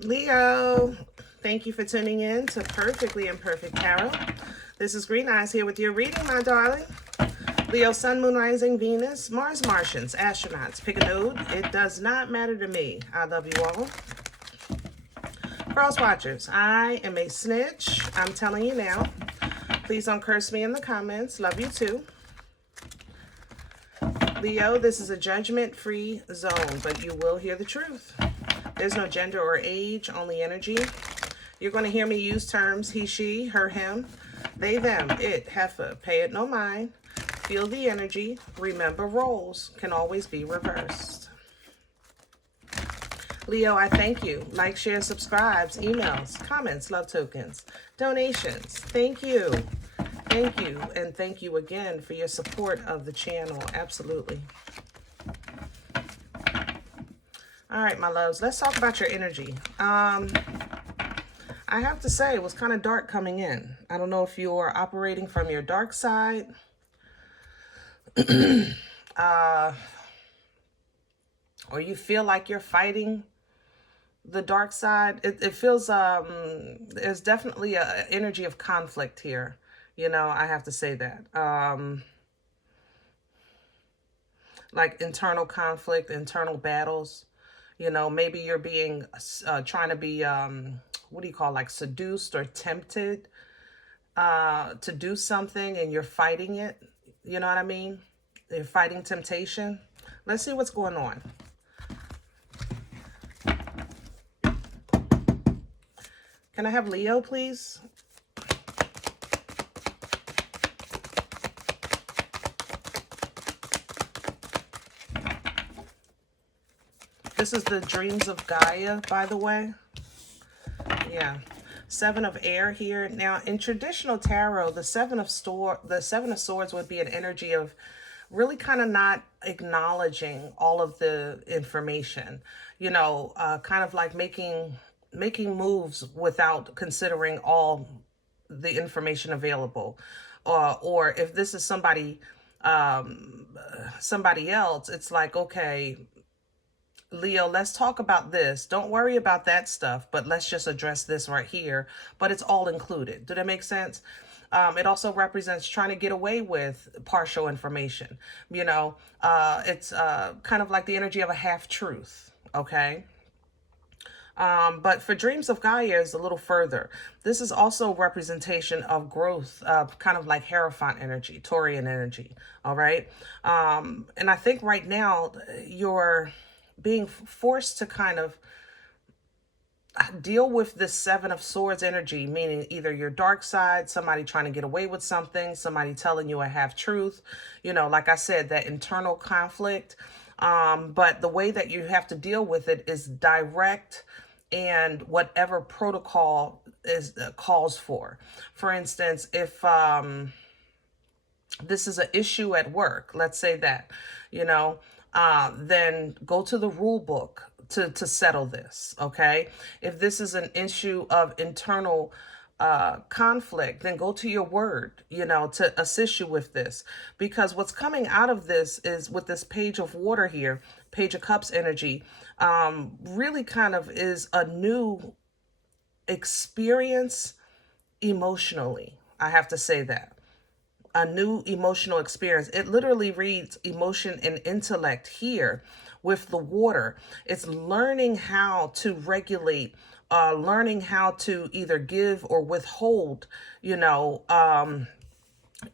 Leo, thank you for tuning in to Perfectly Imperfect Tarot. This is Green Eyes here with your reading, my darling. Leo, Sun, Moon, Rising, Venus, Mars, Martians, astronauts. Pick a node. It does not matter to me. I love you all. Cross watchers, I am a snitch. I'm telling you now. Please don't curse me in the comments. Love you too. Leo, this is a judgment-free zone, but you will hear the truth. There's no gender or age, only energy. You're going to hear me use terms he, she, her, him, they, them, it, heifer. Pay it no mind. Feel the energy. Remember, roles can always be reversed. Leo, I thank you. Like, share, subscribes, emails, comments, love tokens, donations. Thank you. Thank you. And thank you again for your support of the channel. Absolutely. All right, my loves, let's talk about your energy. I have to say it was kind of dark coming in. I don't know if you're operating from your dark side. Or you feel like you're fighting the dark side. It feels, there's definitely an energy of conflict here. You know, I have to say that. Like internal conflict, internal battles. You know, maybe you're being, trying to be, what do you call, like seduced or tempted to do something and you're fighting it. You know what I mean? You're fighting temptation. Let's see what's going on. Can I have Leo, please? This is the Dreams of Gaia, by the way. Yeah. Seven of Air here. Now, in traditional tarot, the Seven of Swords would be an energy of really kind of not acknowledging all of the information. You know, kind of like making moves without considering all the information available. Or if this is somebody else, it's like, okay, Leo, let's talk about this. Don't worry about that stuff, but let's just address this right here. But it's all included. Did that make sense? It also represents trying to get away with partial information. You know, it's kind of like the energy of a half-truth, okay? But for Dreams of Gaia is a little further. This is also representation of growth, kind of like Hierophant energy, Taurian energy, all right? And I think right now you're being forced to kind of deal with this Seven of Swords energy, meaning either your dark side, somebody trying to get away with something, somebody telling you a half-truth, you know, like I said, that internal conflict. But the way that you have to deal with it is direct and whatever protocol is calls for. For instance, if this is an issue at work, let's say that, you know, then go to the rule book to settle this, okay? If this is an issue of internal conflict, then go to your word, you know, to assist you with this. Because what's coming out of this is with this Page of Water here, Page of Cups energy, really kind of is a new experience emotionally. I have to say that. A new emotional experience. It literally reads emotion and intellect here with the water. It's learning how to regulate, learning how to either give or withhold, you know,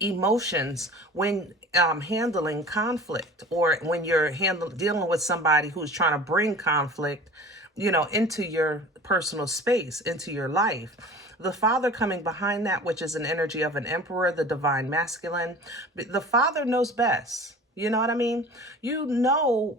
emotions when handling conflict, or when you're dealing with somebody who's trying to bring conflict, you know, into your personal space, into your life. The Father coming behind that, which is an energy of an Emperor, the divine masculine. The Father knows best. You know what I mean? You know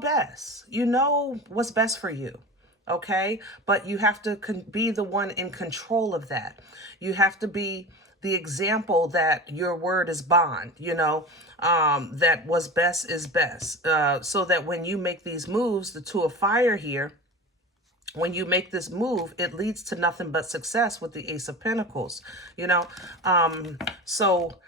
best. You know what's best for you. Okay? But you have to be the one in control of that. You have to be the example that your word is bond, you know, that what's best is best. So that when you make these moves, the Two of Fire here, when you make this move, it leads to nothing but success with the Ace of Pentacles, you know. So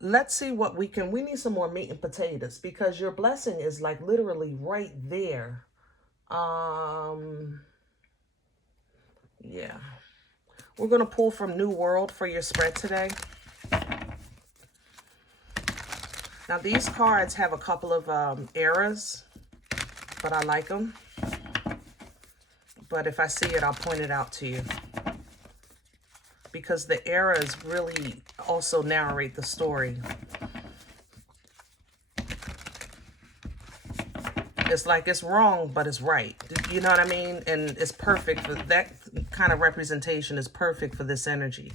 let's see what we need some more meat and potatoes, because your blessing is like literally right there Yeah. We're going to pull from New World for your spread today. Now, these cards have a couple of errors, but I like them. But if I see it, I'll point it out to you. Because the errors really also narrate the story. It's like it's wrong, but it's right. You know what I mean? And it's perfect for that kind of representation is perfect for this energy.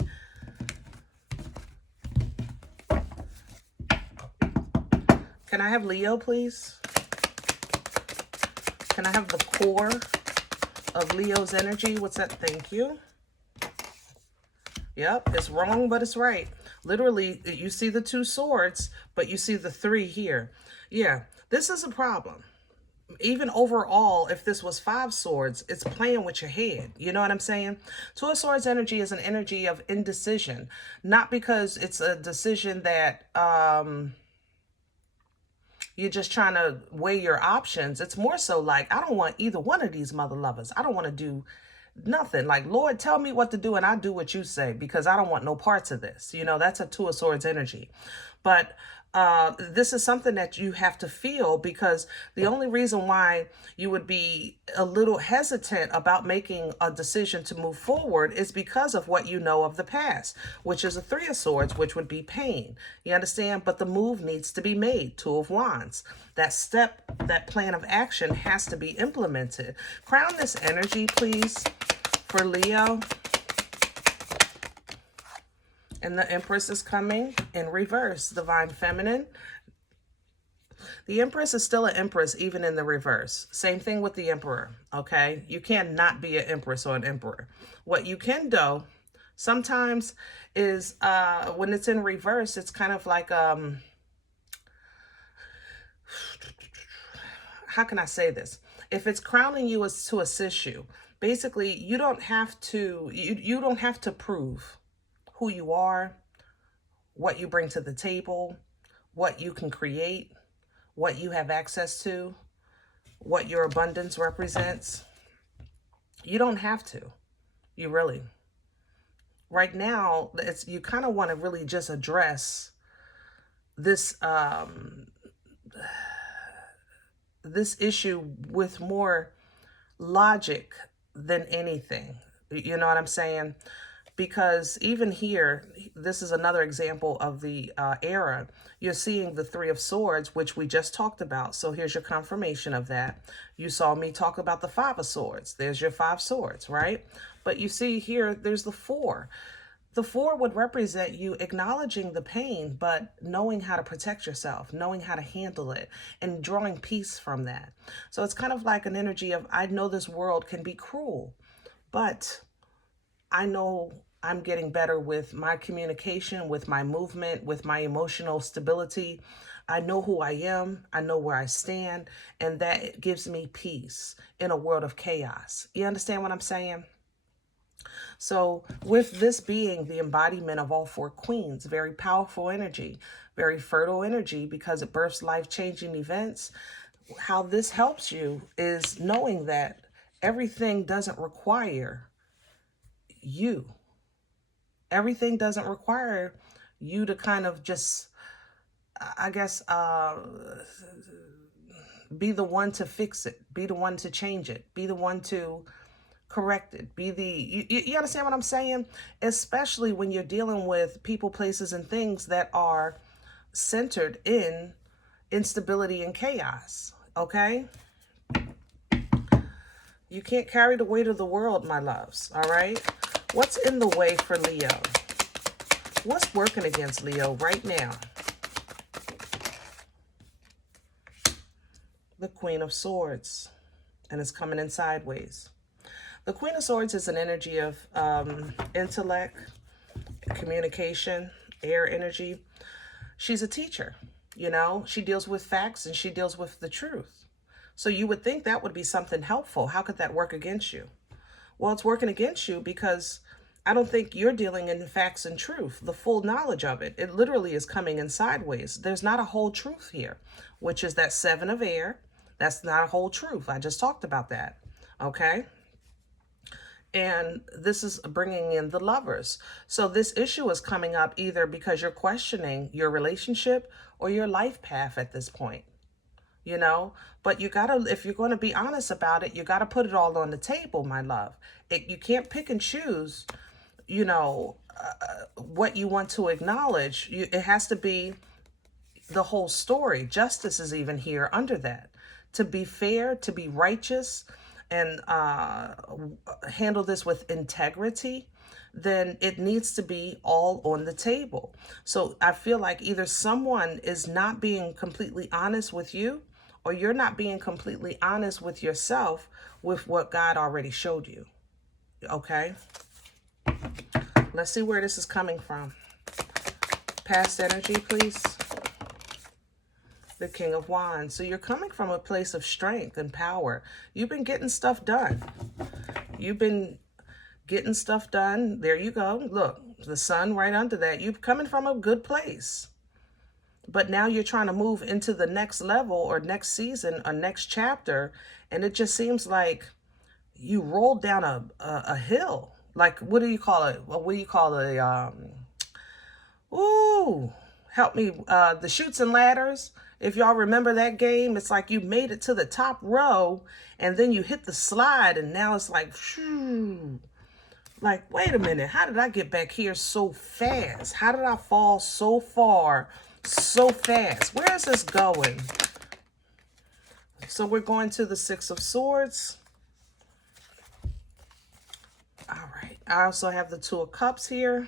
Can I have Leo, please? Can I have the core of Leo's energy? What's that? Thank you. Yep, it's wrong, but it's right. Literally, you see the 2 swords, but you see the 3 here. Yeah, this is a problem. Even overall, if this was 5 swords, it's playing with your head. You know what I'm saying? 2 of Swords energy is an energy of indecision. Not because it's a decision that you're just trying to weigh your options. It's more so like, I don't want either one of these mother lovers. I don't want to do nothing. Like, Lord, tell me what to do and I do what you say, because I don't want no parts of this. You know, that's a 2 of Swords energy. But this is something that you have to feel, because the only reason why you would be a little hesitant about making a decision to move forward is because of what you know of the past, which is a 3 of Swords, which would be pain. You understand? But the move needs to be made. 2 of Wands. That step, that plan of action has to be implemented. Crown this energy, please, for Leo. And the Empress is coming in reverse, Divine Feminine. The Empress is still an Empress even in the reverse. Same thing with the Emperor, okay? You cannot be an Empress or an Emperor. What you can do sometimes is when it's in reverse, it's kind of like, how can I say this? If it's crowning you as to assist you, basically you don't have to, you don't have to prove who you are, what you bring to the table, what you can create, what you have access to, what your abundance represents. You don't have to. You really. Right now, you kind of want to really just address this this issue with more logic than anything. You know what I'm saying? Because even here, this is another example of the era. You're seeing the 3 of Swords, which we just talked about. So here's your confirmation of that. You saw me talk about the 5 of Swords. There's your 5 swords, right? But you see here, there's the 4. The 4 would represent you acknowledging the pain, but knowing how to protect yourself, knowing how to handle it, and drawing peace from that. So it's kind of like an energy of, I know this world can be cruel, but I know I'm getting better with my communication, with my movement, with my emotional stability. I know who I am. I know where I stand. And that gives me peace in a world of chaos. You understand what I'm saying? So with this being the embodiment of all 4 queens, very powerful energy, very fertile energy, because it births life-changing events, how this helps you is knowing that everything doesn't require you. Everything doesn't require you to kind of just, I guess, be the one to fix it, be the one to change it, be the one to correct it, be the, you understand what I'm saying? Especially when you're dealing with people, places, and things that are centered in instability and chaos, okay? You can't carry the weight of the world, my loves, all right? What's in the way for Leo? What's working against Leo right now? The Queen of Swords, and it's coming in sideways. The Queen of Swords is an energy of intellect, communication, air energy. She's a teacher, you know? She deals with facts and she deals with the truth. So you would think that would be something helpful. How could that work against you? Well, it's working against you because I don't think you're dealing in the facts and truth, the full knowledge of it. It literally is coming in sideways. There's not a whole truth here, which is that 7 of air, That's not a whole truth. I just talked about that. Okay. And this is bringing in the Lovers. So this issue is coming up either because you're questioning your relationship or your life path at this point, you know. But you gotta, if you're going to be honest about it, you got to put it all on the table, my love. You can't pick and choose, you know, what you want to acknowledge. It has to be the whole story. Justice is even here under that. To be fair, to be righteous, and handle this with integrity, then it needs to be all on the table. So I feel like either someone is not being completely honest with you, or you're not being completely honest with yourself with what God already showed you. Okay? Let's see where this is coming from. Past energy, please. The King of Wands. So you're coming from a place of strength and power. You've been getting stuff done. You've been getting stuff done. There you go. Look, the sun right under that. You're coming from a good place. But now you're trying to move into the next level or next season or next chapter. And it just seems like you rolled down a hill. Like, what do you call it? What do you call it? Help me. The Chutes and Ladders. If y'all remember that game, it's like you made it to the top row and then you hit the slide and now it's like, shoo. Like, wait a minute. How did I get back here so fast? How did I fall so far so fast? Where is this going? So we're going to the Six of Swords. All right. I also have the Two of Cups here.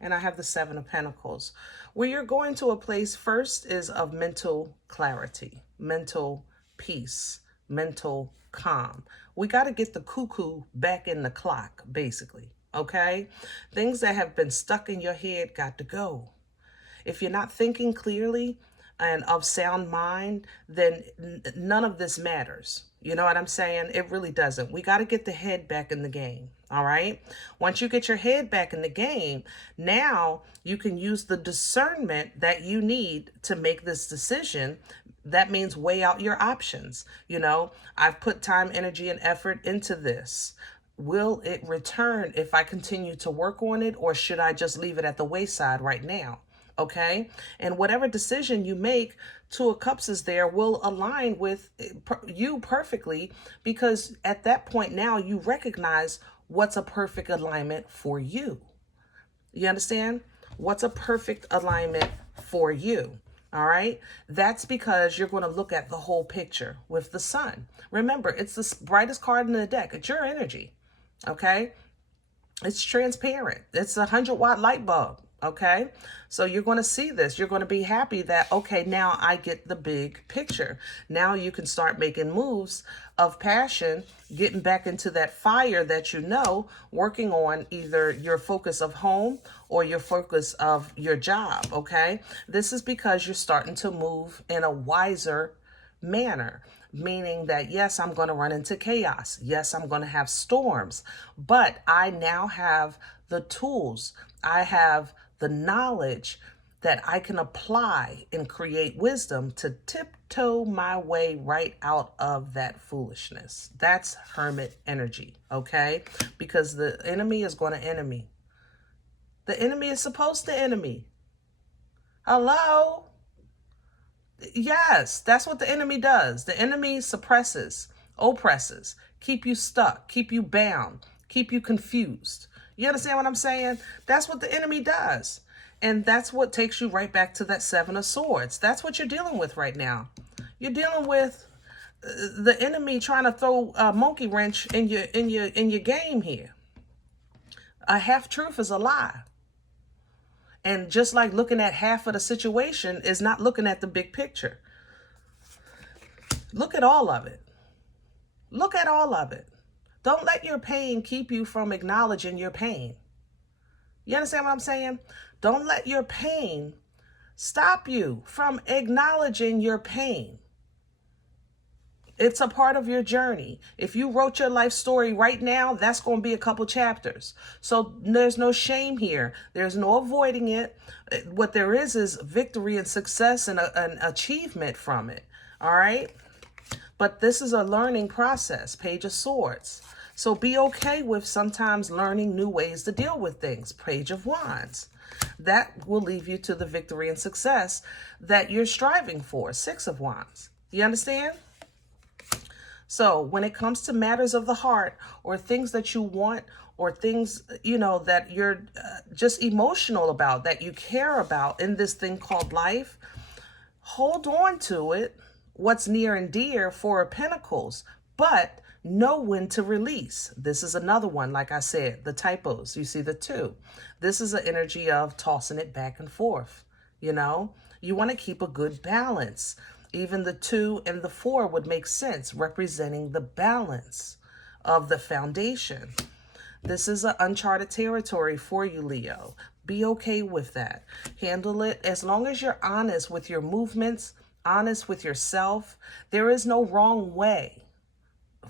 And I have the Seven of Pentacles. Where you're going to a place first is of mental clarity, mental peace, mental calm. We got to get the cuckoo back in the clock, basically. Okay? Things that have been stuck in your head got to go. If you're not thinking clearly and of sound mind, then none of this matters. You know what I'm saying? It really doesn't. We got to get the head back in the game. All right. Once you get your head back in the game, now you can use the discernment that you need to make this decision. That means weigh out your options. You know, I've put time, energy, and effort into this. Will it return if I continue to work on it, or should I just leave it at the wayside right now? Okay. And whatever decision you make, Two of Cups is there, will align with you perfectly, because at that point now you recognize what's a perfect alignment for you. You understand? What's a perfect alignment for you? All right. That's because you're going to look at the whole picture with the sun. Remember, it's the brightest card in the deck. It's your energy. Okay. It's transparent. It's a 100-watt light bulb. Okay, so you're going to see this. You're going to be happy that, okay, now I get the big picture. Now you can start making moves of passion, getting back into that fire that you know, working on either your focus of home or your focus of your job. Okay, this is because you're starting to move in a wiser manner. Meaning that, yes, I'm going to run into chaos. Yes, I'm going to have storms, but I now have the tools. I have the knowledge that I can apply and create wisdom to tiptoe my way right out of that foolishness. That's hermit energy, okay? Because the enemy is going to enemy. The enemy is supposed to enemy. Hello? Yes, that's what the enemy does. The enemy suppresses, oppresses, keep you stuck, keep you bound, keep you confused. You understand what I'm saying? That's what the enemy does. And that's what takes you right back to that Seven of Swords. That's what you're dealing with right now. You're dealing with the enemy trying to throw a monkey wrench in your game here. A half truth is a lie. And just like looking at half of the situation is not looking at the big picture. Look at all of it. Look at all of it. Don't let your pain keep you from acknowledging your pain. You understand what I'm saying? Don't let your pain stop you from acknowledging your pain. It's a part of your journey. If you wrote your life story right now, that's going to be a couple chapters. So there's no shame here. There's no avoiding it. What there is victory and success and an achievement from it. All right? But this is a learning process, Page of Swords. So be okay with sometimes learning new ways to deal with things, Page of Wands. That will lead you to the victory and success that you're striving for, Six of Wands. You understand? So when it comes to matters of the heart or things that you want or things, that you're just emotional about, that you care about in this thing called life, hold on to it, what's near and dear, Four of Pentacles, but know when to release. This is another one, like I said, the typos. You see the two. This is an energy of tossing it back and forth. You want to keep a good balance. Even the 2 and the 4 would make sense, representing the balance of the foundation. This is an uncharted territory for you, Leo. Be okay with that. Handle it as long as you're honest with your movements, honest with yourself. There is no wrong way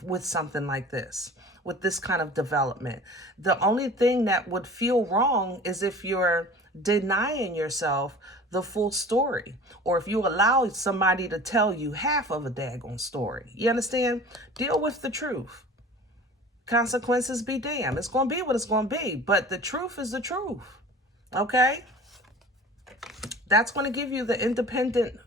with something like this, with this kind of development. The only thing that would feel wrong is if you're denying yourself the full story, or if you allow somebody to tell you half of a daggone story. You understand? Deal with the truth. Consequences be damned. It's going to be what it's going to be, but the truth is the truth. Okay? That's going to give you the independent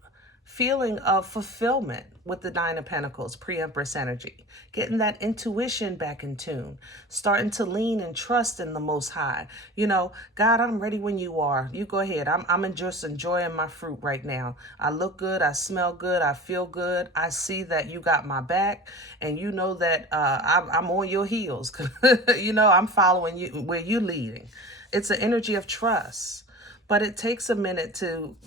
feeling of fulfillment with the Nine of Pentacles, pre-Empress energy. Getting that intuition back in tune. Starting to lean and trust in the Most High. God, I'm ready when you are. You go ahead. I'm just enjoying my fruit right now. I look good. I smell good. I feel good. I see that you got my back. And you know that I'm on your heels. I'm following you where you're leading. It's an energy of trust. But it takes a minute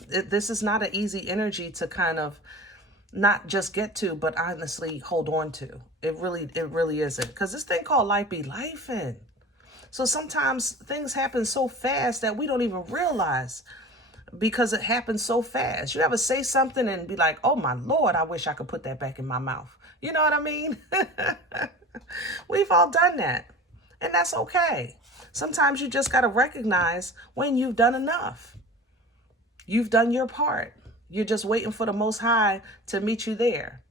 this is not an easy energy to kind of not just get to, but honestly hold on to. It really isn't. Because this thing called life be lifing. So sometimes things happen so fast that we don't even realize because it happens so fast. You ever say something and be like, oh my Lord, I wish I could put that back in my mouth. You know what I mean? We've all done that. And that's okay. Sometimes you just got to recognize when you've done enough. You've done your part. You're just waiting for the Most High to meet you there.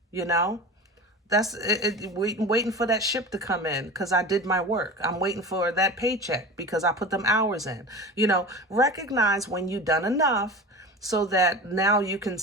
That's it, waiting for that ship to come in because I did my work. I'm waiting for that paycheck because I put them hours in. Recognize when you've done enough so that now you can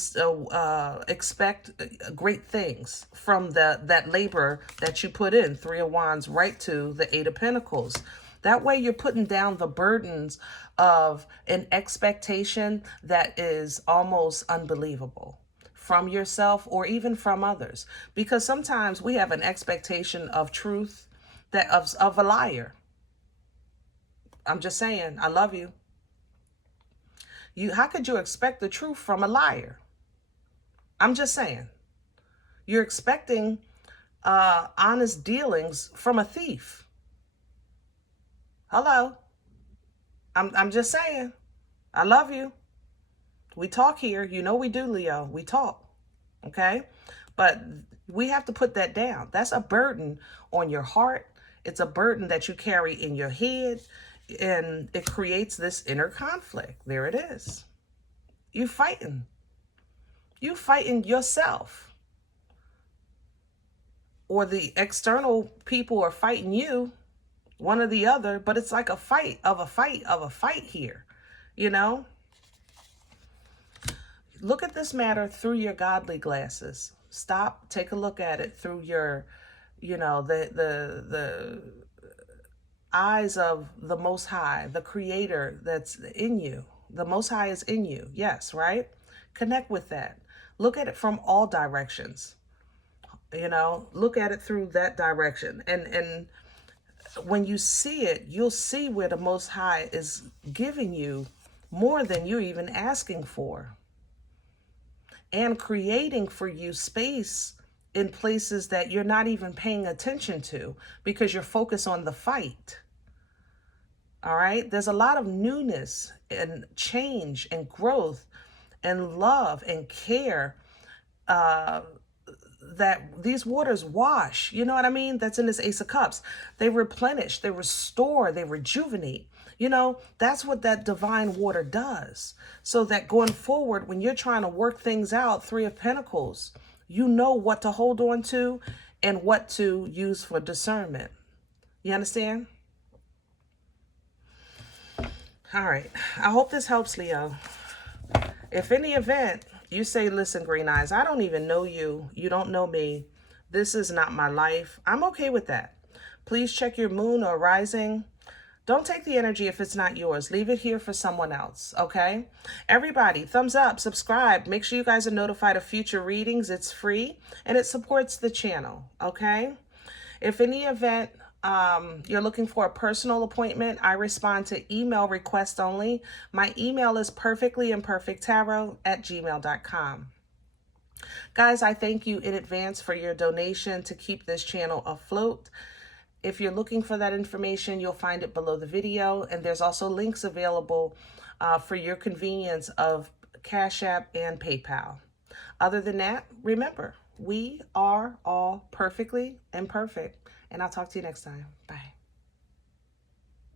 expect great things from that labor that you put in. Three of Wands right to the Eight of Pentacles. That way you're putting down the burdens of an expectation that is almost unbelievable from yourself or even from others. Because sometimes we have an expectation of truth that of a liar. I'm just saying, I love you. How could you expect the truth from a liar? I'm just saying. You're expecting honest dealings from a thief. Hello. I'm just saying. I love you. We talk here. We do, Leo. We talk. Okay? But we have to put that down. That's a burden on your heart. It's a burden that you carry in your head. And it creates this inner conflict. There it is. You fighting. You fighting yourself. Or the external people are fighting you. One or the other, but it's like a fight of a fight of a fight here, Look at this matter through your godly glasses. Stop, take a look at it through your, the eyes of the Most High, the Creator that's in you. The Most High is in you, yes, right? Connect with that. Look at it from all directions, Look at it through that direction. And when you see it, you'll see where the Most High is giving you more than you're even asking for. And creating for you space in places that you're not even paying attention to because you're focused on the fight. All right? There's a lot of newness and change and growth and love and care that these waters wash, you know what I mean? That's in this Ace of Cups. They replenish, they restore, they rejuvenate. That's what that divine water does. So that going forward, when you're trying to work things out, Three of Pentacles, You know what to hold on to and what to use for discernment. You understand? All right. I hope this helps, Leo. If in the event you say, listen, Green Eyes, I don't even know you. You don't know me. This is not my life. I'm okay with that. Please check your moon or rising. Don't take the energy if it's not yours. Leave it here for someone else, okay? Everybody, thumbs up, subscribe. Make sure you guys are notified of future readings. It's free, and it supports the channel, okay? If in the event you're looking for a personal appointment, I respond to email request only. My email is perfectlyimperfecttarot@gmail.com. Guys, I thank you in advance for your donation to keep this channel afloat. If you're looking for that information, you'll find it below the video. And there's also links available for your convenience of Cash App and PayPal. Other than that, remember, we are all perfectly imperfect. And I'll talk to you next time. Bye.